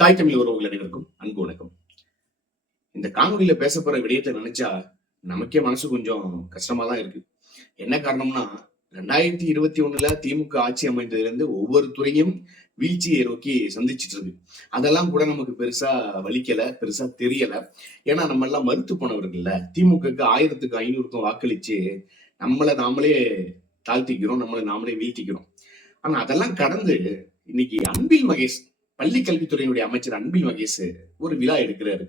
தாய் தமிழ் உறவுகள் அனைவருக்கும் அன்பு வணக்கம். இந்த காணொலியில பேச போற விடயத்தை நினைச்சா நமக்கே மனசு கொஞ்சம் கஷ்டமா தான் இருக்கு. என்ன காரணம்னா ரெண்டாயிரத்தி இருபத்தி ஒண்ணுல திமுக ஆட்சி அமைந்ததுல இருந்து ஒவ்வொரு துறையும் வீழ்ச்சியை நோக்கி சந்திச்சிட்டு இருக்கு. அதெல்லாம் கூட நமக்கு பெருசா வலிக்கல பெருசா தெரியல. ஏன்னா நம்ம எல்லாம் மறுத்து போனவர்கள்ல திமுகக்கு ஆயிரத்துக்கு ஐநூறுக்கும் வாக்களிச்சு நம்மளை நாமளே தாழ்த்திக்கிறோம் நம்மளை நாமளே வீழ்த்திக்கிறோம். ஆனா அதெல்லாம் கடந்து இன்னைக்கு அன்பில் மகேஷ் பள்ளி கல்வித்துறையினுடைய அமைச்சர் அன்பில் மகேஷ் ஒரு விழா எடுக்கிறாரு.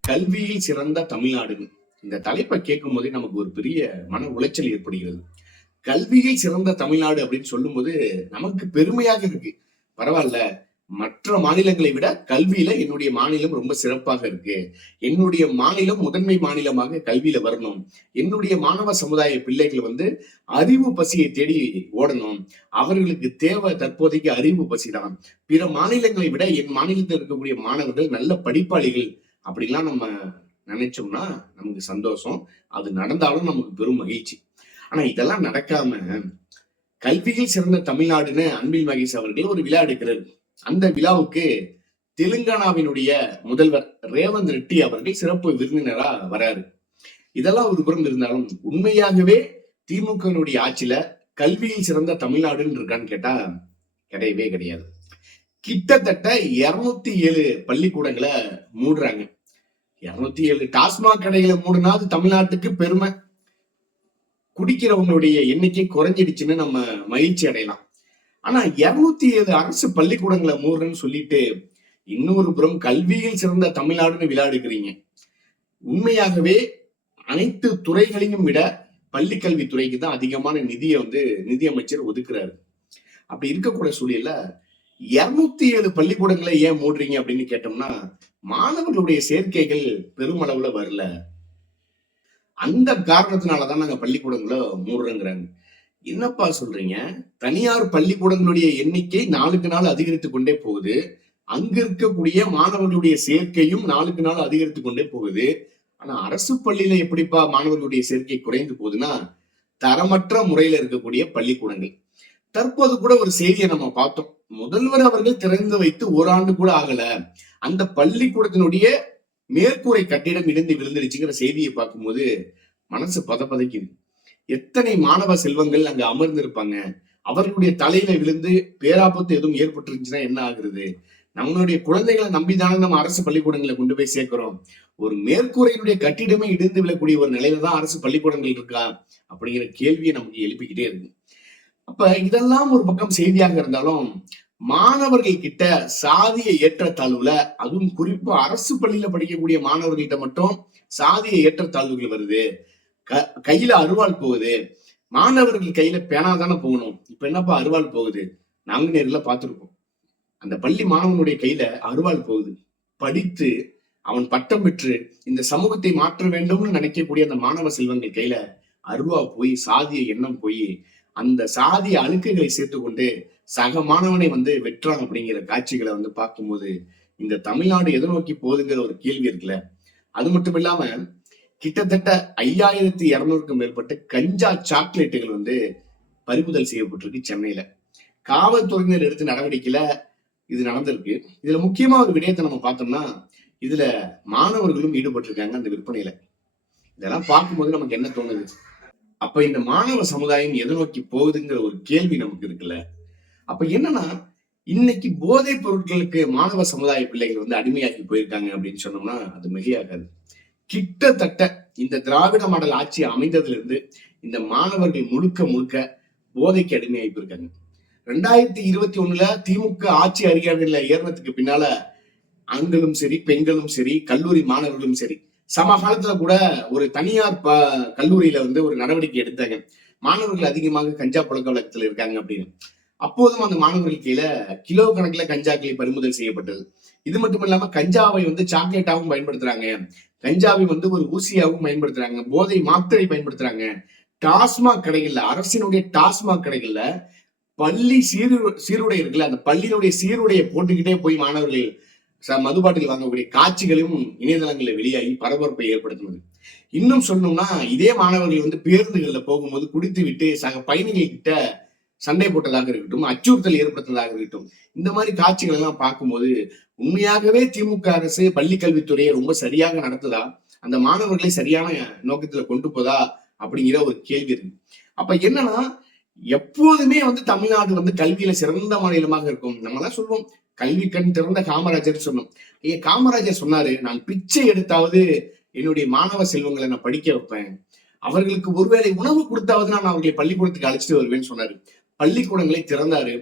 கல்வியில் சிறந்த தமிழ்நாடு. இந்த தலைப்பை கேட்கும் போதே நமக்கு ஒரு பெரிய மன உளைச்சல் ஏற்படுகிறது. கல்வியில் சிறந்த தமிழ்நாடு அப்படின்னு சொல்லும்போது நமக்கு பெருமையாக இருக்கு. பரவாயில்ல மற்ற மாநிலங்களை விட கல்வியில என்னுடைய மாநிலம் ரொம்ப சிறப்பாக இருக்கு. என்னுடைய மாநிலம் முதன்மை மாநிலமாக கல்வியில வரணும். என்னுடைய மாணவ சமுதாய பிள்ளைகள் வந்து அறிவு பசியை தேடி ஓடணும். அவர்களுக்கு தேவை தற்போதைக்கு அறிவு பசி தான். பிற மாநிலங்களை விட என் மாநிலத்தில் இருக்கக்கூடிய மாணவர்கள் நல்ல படிப்பாளிகள் அப்படிலாம் நம்ம நினைச்சோம்னா நமக்கு சந்தோஷம். அது நடந்தாலும் நமக்கு பெரும் மகிழ்ச்சி. ஆனா இதெல்லாம் நடக்காம கல்வியில் சிறந்த தமிழ்நாடுன்னு அன்பில் மகேஷ் அவர்கள் ஒரு விழா எடுக்கிறார். அந்த விழாவுக்கு தெலுங்கானாவினுடைய முதல்வர் ரேவந்த் ரெட்டி அவர்கள் சிறப்பு விருந்தினரா வராரு. இதெல்லாம் ஒரு புறம் இருந்தாலும் உண்மையாகவே திமுகவினுடைய ஆட்சியில கல்வியில் சிறந்த தமிழ்நாடுன்னு இருக்கான்னு கேட்டா கிடையவே கிடையாது. கிட்டத்தட்ட இருநூத்தி ஏழு பள்ளிக்கூடங்களை மூடுறாங்க. இருநூத்தி ஏழு டாஸ்மாக் கடைகளை மூடினாது தமிழ்நாட்டுக்கு பெருமை. குடிக்கிறவங்களுடைய எண்ணிக்கை குறைஞ்சிடுச்சுன்னு நம்ம மகிழ்ச்சி அடையலாம். ஆனா இருநூத்தி ஏழு அரசு பள்ளிக்கூடங்களை மூடுறேன்னு சொல்லிட்டு இன்னொரு புறம் கல்வியில் சிறந்த தமிழ்நாடுன்னு விளையாடுக்கிறீங்க உண்மையாகவே அனைத்து துறைகளையும் விட பள்ளி கல்வித்துறைக்கு தான் அதிகமான நிதியை வந்து நிதியமைச்சர் ஒதுக்குறாரு. அப்படி இருக்கக்கூடிய சூழல இருநூத்தி ஏழு பள்ளிக்கூடங்களை ஏன் மூடுறீங்க அப்படின்னு கேட்டோம்னா மாணவர்களுடைய சேர்க்கைகள் பெருமளவுல வரல. அந்த காரணத்தினாலதான் நாங்க பள்ளிக்கூடங்களை மூடுறோங்கிறாங்க. என்னப்பா சொல்றீங்க? தனியார் பள்ளிக்கூடங்களுடைய எண்ணிக்கை நாளுக்கு நாள் அதிகரித்து கொண்டே போகுது. அங்க இருக்கக்கூடிய மாணவர்களுடைய சேர்க்கையும் நாளுக்கு நாள் அதிகரித்து கொண்டே போகுது. ஆனா அரசு பள்ளியில எப்படிப்பா மாணவர்களுடைய சேர்க்கை குறைந்து போகுதுன்னா தரமற்ற முறையில இருக்கக்கூடிய பள்ளிக்கூடங்கள். தற்போது கூட ஒரு செய்தியை நம்ம பார்த்தோம். முதல்வர் அவர்கள் திறந்து வைத்து ஓராண்டு கூட ஆகல. அந்த பள்ளிக்கூடத்தினுடைய மேற்கூரை கட்டிடம் இடிந்து விழுந்துருச்சுங்கிற செய்தியை பார்க்கும்போது மனசு பதப்பதைக்குது. எத்தனை மாணவ செல்வங்கள் அங்க அமர்ந்திருப்பாங்க? அவர்களுடைய தலையில விழுந்து பேராபத்து எதுவும் ஏற்பட்டுருந்துச்சுன்னா என்ன ஆகுறது? நம்மளுடைய குழந்தைகளை நம்பிதானே நம்ம அரசு பள்ளிக்கூடங்களை கொண்டு போய் சேர்க்கிறோம். ஒரு மேற்கூரையினுடைய கட்டிடமே இடிந்து விழக்கூடிய ஒரு நிலையில தான் அரசு பள்ளிக்கூடங்கள் இருக்கா? அப்படிங்கிற கேள்வியை நமக்கு எழுப்பிக்கிட்டே இருக்கு. அப்ப இதெல்லாம் ஒரு பக்கம் செய்தியாக இருந்தாலும் மாணவர்கள் கிட்ட சாதிய ஏற்றத்தாழ்வுல அதுவும் குறிப்பா அரசு பள்ளியில படிக்கக்கூடிய மாணவர்கள்ட்ட மட்டும் சாதிய ஏற்றத்தாழ்வுகள் வருது. க கையில அருவாள் போகுது. மாணவர்கள் கையில பேனா தானே போகணும். இப்ப என்னப்பா அருவாள் போகுது? நாங்க நேரில் பார்த்திருக்கோம். அந்த பள்ளி மாணவனுடைய கையில அருவாள் போகுது. படித்து அவன் பட்டம் பெற்று இந்த சமூகத்தை மாற்ற வேண்டும்னு நினைக்கக்கூடிய அந்த மாணவ செல்வங்கள் கையில அருவா போய் சாதிய எண்ணம் போய் அந்த சாதிய அழுக்குகளை சேர்த்து கொண்டு சக மாணவனை வந்து வெற்றான் அப்படிங்கிற காட்சிகளை வந்து பார்க்கும்போது இந்த தமிழ்நாடு எதை நோக்கி போகுதுங்கிற ஒரு கேள்வி இருக்குல்ல. அது மட்டும் இல்லாம கிட்டத்தட்ட ஐயாயிரத்தி இருநூறுக்கும் மேற்பட்ட கஞ்சா சாக்லேட்டுகள் வந்து பறிமுதல் செய்யப்பட்டிருக்கு சென்னையில. காவல்துறையினர் எடுத்த நடவடிக்கையில இது நடந்திருக்கு. இதுல முக்கியமா ஒரு விடயத்தை நம்ம பார்த்தோம்னா இதுல மாணவர்களும் ஈடுபட்டிருக்காங்க அந்த விற்பனையில. இதெல்லாம் பார்க்கும்போது நமக்கு என்ன தோணுது? அப்ப இந்த மாணவ சமுதாயம் எதை நோக்கி போகுதுங்கிற ஒரு கேள்வி நமக்கு இருக்குல்ல. அப்ப என்னன்னா இன்னைக்கு போதைப் பொருட்களுக்கு மாணவ சமுதாய பிள்ளைகள் வந்து அடிமையாக்கி போயிருக்காங்க அப்படின்னு சொன்னோம்னா அது மிகையாகாது. கிட்டத்தட்ட இந்த திராவிட மாடல் ஆட்சி அமைந்ததுல இருந்து இந்த மாணவர்கள் முழுக்க முழுக்க போதைக்கு அடிமையாகி போயிருக்காங்க. ரெண்டாயிரத்தி இருபத்தி ஒண்ணுல திமுக ஆட்சி அதிகாரங்கள்ல ஏறினதுக்கு பின்னால ஆண்களும் சரி பெண்களும் சரி கல்லூரி மாணவர்களும் சரி சமகாலத்துல கூட ஒரு தனியார் ப கல்லூரியில வந்து ஒரு நடவடிக்கை எடுத்தாங்க. மாணவர்கள் அதிகமாக கஞ்சா பழக்க வழக்கத்துல இருக்காங்க அப்படின்னு. அப்போதும் அந்த மாணவர்கள் கீழே கிலோ கணக்குல கஞ்சாக்களை பறிமுதல் செய்யப்பட்டது. இது மட்டும் இல்லாம கஞ்சாவை வந்து சாக்லேட்டாவும் பயன்படுத்துறாங்க. கஞ்சாவை வந்து ஒரு ஊசியாகவும் பயன்படுத்துறாங்க. போதை மாத்திரை பயன்படுத்துறாங்க. டாஸ்மாக் கடைகள்ல அரசினுடைய டாஸ்மாக் கடைகள்ல பள்ளி சீரு சீருடை இருக்குல்ல அந்த பள்ளியினுடைய சீருடையை போட்டுக்கிட்டே போய் மாணவர்கள் மதுபாட்டில் வாங்கக்கூடிய காட்சிகளும் இணையதளங்களில் வெளியாகி பரபரப்பை ஏற்படுத்துவது இன்னும் சொல்லணும்னா இதே மாணவர்கள் வந்து பேருந்துகள்ல போகும்போது குடித்து விட்டு சக பயணிகள் கிட்ட சண்டை போட்டதாக இருக்கட்டும் அச்சுறுத்தல் ஏற்படுத்ததாக இருக்கட்டும் இந்த மாதிரி காட்சிகள் எல்லாம் பார்க்கும்போது உண்மையாகவே திமுக அரசு பள்ளி கல்வித்துறையை ரொம்ப சரியாக நடத்துதா? அந்த மாணவர்களை சரியான நோக்கத்துல கொண்டு போதா? அப்படிங்கிற ஒரு கேள்வி இருக்கு. அப்ப என்னன்னா எப்போதுமே வந்து தமிழ்நாடு வந்து கல்வியில சிறந்த மாநிலமாக இருக்கும். நம்ம எல்லாம் சொல்லுவோம் கல்வி கண் திறந்த காமராஜர் சொன்னோம். ஐயா காமராஜர் சொன்னாரு நான் பிச்சை எடுத்தாவது என்னுடைய மாணவ செல்வங்களை நான் படிக்க வைப்பேன். அவர்களுக்கு ஒருவேளை உணவு கொடுத்தாவது நான் அவர்களை பள்ளிக்கூடத்துக்கு அழைச்சிட்டு வருவேன்னு சொன்னாரு. பள்ளிக்கூடங்களை திறந்தாரு.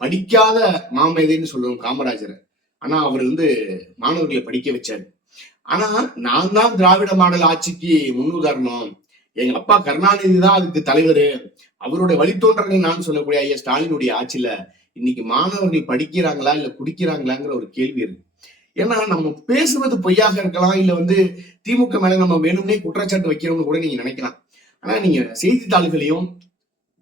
படிக்காத மாமேதைன்னு சொல்லுவோம் காமராஜரை. ஆனா அவர் வந்து மாணவர்களை படிக்க வச்சாரு. ஆனா நான் தான் திராவிட மாடல் ஆட்சிக்கு முன்னுதாரணம். எங்க அப்பா கருணாநிதி தான் அதுக்கு தலைவர். அவருடைய வழித்தோன்றர்கள் நான் சொல்லக்கூடிய ஐயா ஸ்டாலினுடைய ஆட்சியில இன்னைக்கு மாணவர்கள் படிக்கிறாங்களா இல்ல குடிக்கிறாங்களாங்கிற ஒரு கேள்வி இருக்கு. ஏன்னா நம்ம பேசுவது பொய்யாக இருக்கலாம் இல்ல வந்து திமுக மேல நம்ம வேணும்னே குற்றச்சாட்டு வைக்கிறோம்னு கூட நீங்க நினைக்கலாம். ஆனா நீங்க செய்தித்தாள்களையும்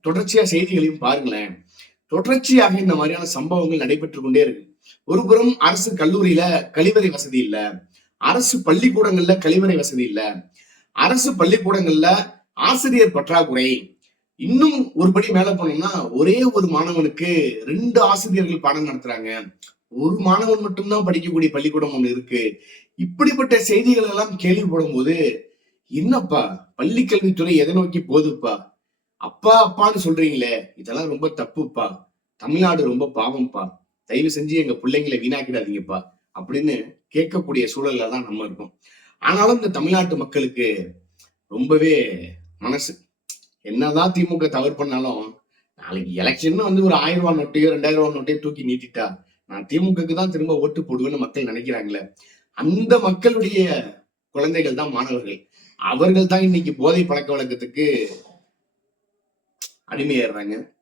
தொடர்ச்சியா செய்திகளையும் பாருங்களேன். தொடர்ச்சியாக இந்த மாதிரியான சம்பவங்கள் நடைபெற்று கொண்டே இருக்கு. ஒரு புறம் அரசு கல்லூரியில கழிவறை வசதி இல்ல. அரசு பள்ளிக்கூடங்கள்ல கழிவறை வசதி இல்ல. அரசு பள்ளிக்கூடங்கள்ல ஆசிரியர் பற்றாக்குறை. இன்னும் ஒருபடி மேல போனோம்னா ஒரே ஒரு மாணவனுக்கு ரெண்டு ஆசிரியர்கள் பாடம் நடத்துறாங்க. ஒரு மாணவன் மட்டும்தான் படிக்கக்கூடிய பள்ளிக்கூடம் ஒண்ணு இருக்கு. இப்படிப்பட்ட செய்திகள் எல்லாம் கேள்விப்படும் போது என்னப்பா பள்ளி கல்வித்துறை எதை நோக்கி போகுதுப்பா? அப்பா அப்பான்னு சொல்றீங்களே இதெல்லாம் ரொம்ப தப்புப்பா. தமிழ்நாடு ரொம்ப பாவம்ப்பா. தயவு செஞ்சு எங்க பிள்ளைங்களை வீணாக்கிடாதீங்கப்பா அப்படின்னு கேட்கக்கூடிய சூழல்ல தான் நம்ம இருக்கோம். ஆனாலும் இந்த தமிழ்நாட்டு மக்களுக்கு ரொம்பவே மனசு. என்னதான் திமுக தவறு பண்ணாலும் நாளைக்கு எலெக்ஷன் வந்து ஒரு ஆயிரம் ரூபாய் நோட்டையோ ரெண்டாயிரம் ரூபாய் நோட்டையோ தூக்கி நீட்டிட்டா நான் திமுகக்கு தான் திரும்ப ஓட்டு போடுவேன்னு மக்கள் நினைக்கிறாங்களே அந்த மக்களுடைய குழந்தைகள் தான் மாணவர்கள். அவர்கள் தான் இன்னைக்கு போதை பழக்க வழக்கத்துக்கு அடிமையாடுறாங்க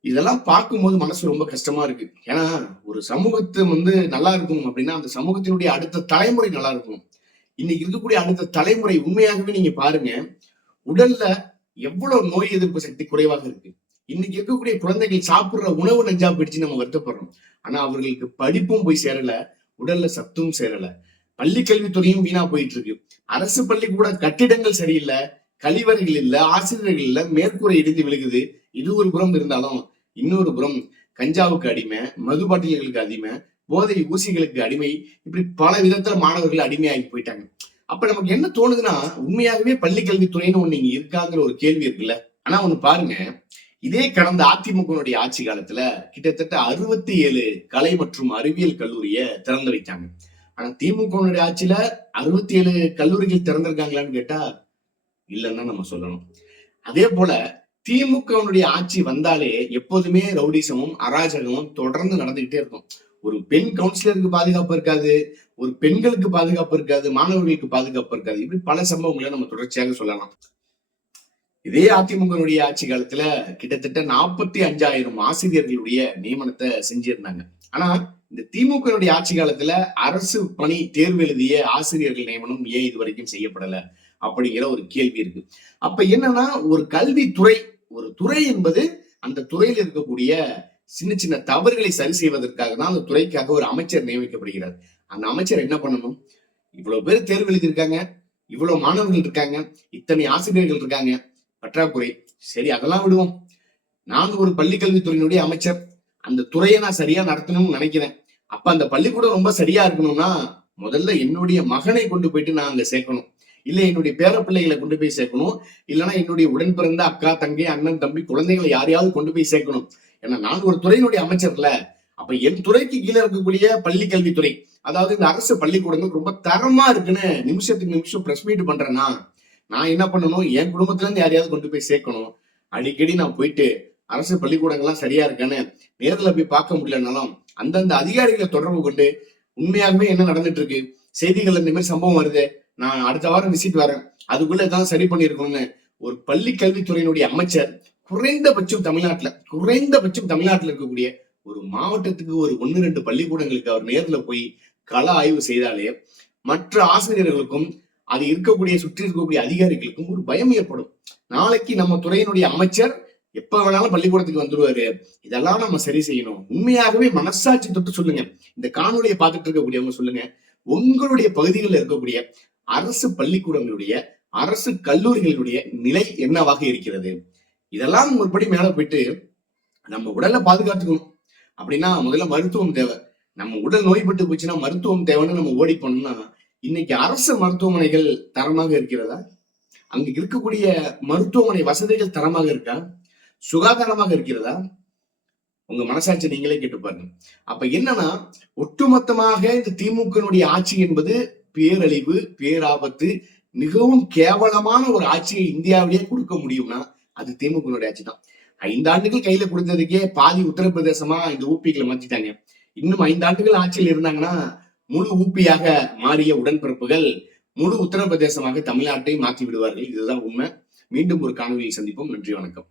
இதெல்லாம் பார்க்கும்போது மனசு ரொம்ப கஷ்டமா இருக்கு. ஏன்னா ஒரு சமூகத்தை வந்து நல்லா இருக்கும் அப்படின்னா அந்த சமூகத்தினுடைய அடுத்த தலைமுறை நல்லா இருக்கும் இன்னைக்கு இருக்கக்கூடிய அடுத்த தலைமுறை உண்மையாகவே நீங்க பாருங்க உடல்ல எவ்வளவு நோய் எதிர்ப்பு சக்தி குறைவாக இருக்கு. இன்னைக்கு இருக்கக்கூடிய குழந்தைகள் சாப்பிடுற உணவு நஞ்சா போயிடுச்சு நம்ம வருத்தப்படுறோம். ஆனா அவர்களுக்கு படிப்பும் போய் சேரல உடல்ல சத்தும் சேரல. பள்ளி கல்வித்துறையும் வீணா போயிட்டு இருக்கு. அரசு பள்ளிக்கூட கட்டிடங்கள் சரியில்லை. கழிவறைகள் இல்ல ஆசிரியர்கள் இல்ல மேற்கூரை இடிந்து விழுகுது. இது ஒரு புறம் இருந்தாலும் இன்னொரு புறம் கஞ்சாவுக்கு அடிமை மது பாட்டில்களுக்கு அடிமை போதை ஊசிகளுக்கு அடிமை இப்படி பல விதத்துல மாணவர்கள் அடிமையாகி போயிட்டாங்க. அப்ப நமக்கு என்ன தோணுதுன்னா உண்மையாகவே பள்ளி கல்வித்துறைன்னு ஒண்ணு இங்க இருக்காங்கிற ஒரு கேள்வி இருக்குல்ல. ஆனா ஒண்ணு பாருங்க இதே கடந்த அதிமுகனுடைய ஆட்சி காலத்துல கிட்டத்தட்ட அறுபத்தி ஏழு கலை மற்றும் அறிவியல் கல்லூரிய திறந்து வைத்தாங்க ஆனா திமுகனுடைய ஆட்சியில அறுபத்தி ஏழு கல்லூரிகள் திறந்திருக்காங்களான்னு கேட்டா இல்லைன்னு நம்ம சொல்லணும். அதே போல திமுகவுடைய ஆட்சி வந்தாலே எப்போதுமே ரவுடிசமும் அராஜகமும் தொடர்ந்து நடந்துகிட்டே இருக்கும். ஒரு பெண் கவுன்சிலருக்கு பாதுகாப்பு இருக்காது ஒரு பெண்களுக்கு பாதுகாப்பு இருக்காது மாணவர்களுக்கு பாதுகாப்பு இருக்காது. இப்படி பல சம்பவங்களை நம்ம தொடர்ச்சியாக சொல்லலாம். இதே அதிமுகனுடைய ஆட்சி காலத்துல கிட்டத்தட்ட நாற்பத்தி அஞ்சாயிரம் ஆசிரியர்களுடைய நியமனத்தை செஞ்சிருந்தாங்க. ஆனா இந்த திமுகனுடைய ஆட்சி காலத்துல அரசு பணி தேர்வு எழுதிய ஆசிரியர்கள் நியமனம் ஏன் இது வரைக்கும் செய்யப்படல அப்படிங்கிற ஒரு கேள்வி இருக்கு. அப்ப என்னன்னா ஒரு கல்வித்துறை ஒரு துறை என்பது அந்த துறையில் இருக்கக்கூடிய சின்ன சின்ன தவறுகளை சரி செய்வதற்காக தான் அந்த துறைக்காக ஒரு அமைச்சர் நியமிக்கப்படுகிறார். அந்த அமைச்சர் என்ன பண்ணணும்? இவ்வளவு பேர் தேர்வு எழுதியிருக்காங்க இவ்வளவு மாணவர்கள் இருக்காங்க இத்தனை ஆசிரியர்கள் இருக்காங்க. பற்றாக்குறை. சரி அதெல்லாம் விடுவோம். நான் ஒரு பள்ளி கல்வித்துறையினுடைய அமைச்சர். அந்த துறையை நான் சரியா நடத்தணும்னு நினைக்கிறேன். அப்ப அந்த பள்ளிக்கூடம் ரொம்ப சரியா இருக்கணும்னா முதல்ல என்னுடைய மகனை கொண்டு போயிட்டு நான் அங்க சேர்க்கணும். இல்ல என்னுடைய பேர பிள்ளைகளை கொண்டு போய் சேர்க்கணும். இல்லைன்னா என்னுடைய உடன் பிறந்த அக்கா தங்கை அண்ணன் தம்பி குழந்தைகளை யாரையாவது கொண்டு போய் சேர்க்கணும். ஏன்னா நான் ஒரு துறையினுடைய அமைச்சர்ல. அப்ப என் துறைக்கு கீழே இருக்கக்கூடிய பள்ளி கல்வித்துறை அதாவது இந்த அரசு பள்ளிக்கூடங்கள் ரொம்ப தரமா இருக்குன்னு நிமிஷத்துக்கு நிமிஷம் பிரஸ் மீட் பண்றேன்னா நான் என்ன பண்ணணும்? என் குடும்பத்துல இருந்து யாரையாவது கொண்டு போய் சேர்க்கணும். அடிக்கடி நான் போயிட்டு அரசு பள்ளிக்கூடங்கள்லாம் சரியா இருக்கான்னு நேரில் போய் பார்க்க முடியலனாலும் அந்தந்த அதிகாரிகளை தொடர்பு கொண்டு உண்மையாகவே என்ன நடந்துட்டு இருக்கு செய்திகள் இந்த மாதிரி சம்பவம் வருது நான் அடுத்த வாரம் விசிட் வரேன். அதுக்குள்ள தான் சரி பண்ணிருக்கணும்னு ஒரு பள்ளி கல்வித்துறையினுடைய அமைச்சர் குறைந்தபட்சம் தமிழ்நாட்டுல குறைந்தபட்சம் தமிழ்நாட்டுல இருக்கக்கூடிய ஒரு மாவட்டத்துக்கு ஒரு ஒன்னு ரெண்டு பள்ளிக்கூடங்களுக்கு அவர் நேர்ல போய் கள ஆய்வு செய்தாலே மற்ற ஆசிரியர்களுக்கும் அது இருக்கக்கூடிய சுற்றி இருக்கக்கூடிய அதிகாரிகளுக்கும் ஒரு பயம் ஏற்படும். நாளைக்கு நம்ம துறையினுடைய அமைச்சர் எப்ப வேணாலும் பள்ளிக்கூடத்துக்கு வந்துருவாரு. இதெல்லாம் நம்ம சரி செய்யணும். உண்மையாகவே மனசாட்சி தொட்டு சொல்லுங்க. இந்த காணொலியை பார்த்துட்டு இருக்கக்கூடியவங்க சொல்லுங்க. உங்களுடைய பகுதிகளில் இருக்கக்கூடிய அரசு பள்ளிக்கூடங்களுடைய அரசு கல்லூரிகளுடைய நிலை என்னவாக இருக்கிறது? இதெல்லாம் ஒருபடி மேல போயிட்டு நம்ம உடலை பாதுகாத்துக்கணும். அப்படின்னா முதல்ல மருத்துவம் தேவை. நம்ம உடல் நோய்பட்டு போச்சுன்னா மருத்துவம் தேவைன்னு நம்ம ஓடி போனோம்னா இன்னைக்கு அரசு மருத்துவமனைகள் தரமாக இருக்கிறதா? அங்க இருக்கக்கூடிய மருத்துவமனை வசதிகள் தரமாக இருக்கா? சுகாதாரமாக இருக்கிறதா? உங்க மனசாட்சி நீங்களே கேட்டு பாருங்க. அப்ப என்னன்னா ஒட்டுமொத்தமாக இந்த திமுகனுடைய ஆட்சி என்பது பேரழிவு பேராபத்து மிகவும் கேவலமான ஒரு ஆட்சியை இந்தியாவிலேயே கொடுக்க முடியும்னா அது திமுகனுடைய ஆட்சி தான். ஐந்தாண்டுகள் கையில கொடுத்ததுக்கே பாதி உத்தரப்பிரதேசமா இந்த ஊப்பிகளை மாத்திட்டாங்க. இன்னும் ஐந்து ஆண்டுகள் ஆட்சியில் இருந்தாங்கன்னா முழு ஊப்பியாக மாறிய உடன்பிறப்புகள் முழு உத்தரப்பிரதேசமாக தமிழ்நாட்டை மாற்றி விடுவார்கள். இதுதான் உண்மை. மீண்டும் ஒரு காணொலியில் சந்திப்போம். நன்றி வணக்கம்.